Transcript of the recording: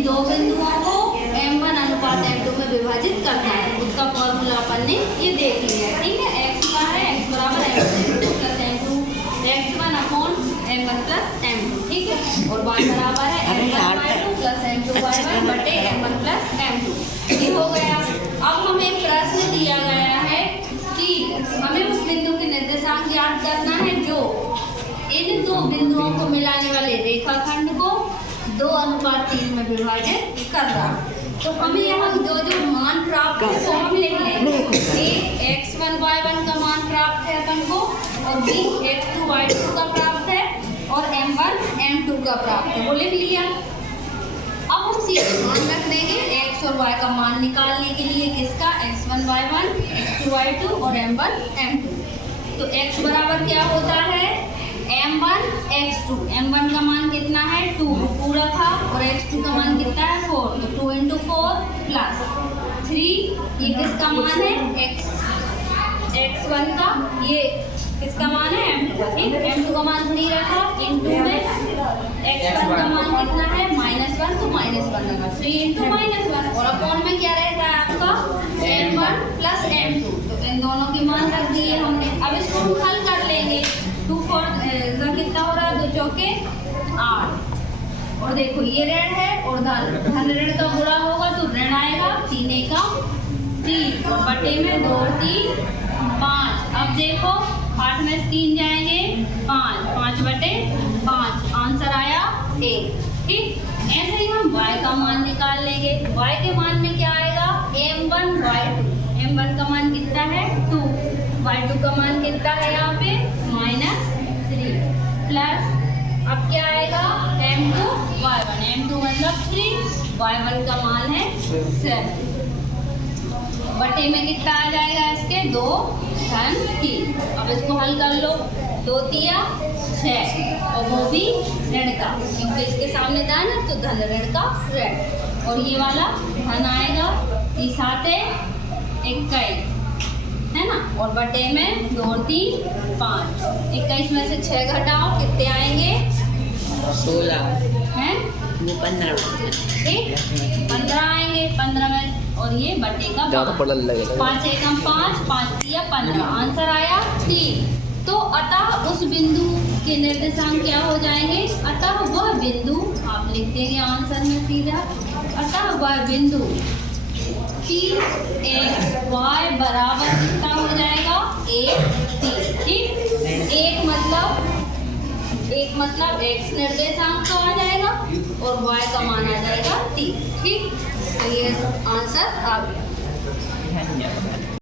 इन दो बिंदुओं को m1 अनुपात m2 में विभाजित करना है। उसका फॉर्मूला अपन ने ये देख लिया, ठीक है। x का है x बराबर m2 plus m2, x1 upon m1 plus m2, ठीक है। और y बराबर है m1/2 प्लस m2/1 बटे m1 प्लस m2। ये हो गया। अब हमें प्रश्न दिया गया है कि हमें उस बिंदु के निर्देशांक ज्ञात करना है जो इन दो बिंदुओं को मिलाने वाले रेखाखंड को 2:3 में विभाजित कर रहा है। तो हमें यहाँ जो जो मान प्राप्त है वो हम लिख लेंगे। a x1y1 का मान प्राप्त है अपन को, और b x2y2 का प्राप्त है, और m1 m2 का प्राप्त है, वो लिख लिया। अब हम सीधे मान रख देंगे x और y का मान निकालने के लिए, किसका, x1y1, x2y2 और m1 m2। तो x बराबर क्या होता है, m1 x2, m1 का मान कितना है 2 पूरा था, और x2 का मान कितना है 4, तो 2 × 4 प्लस 3, ये किसका मान है x1 का, ये किसका मान है m2 का, ठीक। m2 का मान 3 रखा, इनटू में x1 का मान कितना है -1, तो -1 लगा, 3 × -1, और अपॉन में क्या रहता है आपका m1 प्लस m2। तो इन दोनों के मान रख दिए हमने। अब इसको हम हल कर लेंगे। 2 4 का कितना हो रहा है, 2 चौके 8, और देखो ये ऋण है और धन ऋण का गुणा होगा तो ऋण आएगा, 3 एकम 3, और बटे में 2 और 3 5। अब देखो 8 में 3 जाएंगे 5, 5 बटे 5, आंसर आया 1, ठीक। ऐसे ही हम y का मान निकाल लेंगे। y के मान में क्या आएगा, m1y2, m1 का मान कितना है 2, y2 का मान कितना है यहाँ पे -3, प्लस अब क्या आएगा m2y1, m2 मतलब 3, y1 का मान है 7, बटे में कितना आ जाएगा इसके 2 धन 3। अब इसको हल कर लो, 2 तिया 6, और वो भी ऋण का, क्योंकि इसके सामने धन है तो धन ऋण का ऋण, और ये वाला धन आएगा 7 21, है ना, और बटे में 2 और 3 5, 21 में से 6 घटाओ कितने आएंगे 16 हैं, 15 ठीक 15 आएंगे, 15 में, और ये बटे का 5 एकम 5, 5 तिया 15, आंसर आया 3। तो अतः उस बिंदु के निर्देशांक क्या हो जाएंगे, अतः वह बिंदु, आप लिख देंगे आंसर में सीधा, अतः वह बिंदु P x y बराबर कितना हो जाएगा 1 3, ठीक। एक मतलब x निर्देशांक का आ जाएगा और y का मान आ जाएगा 3, ठीक। तो ये आंसर आ गया।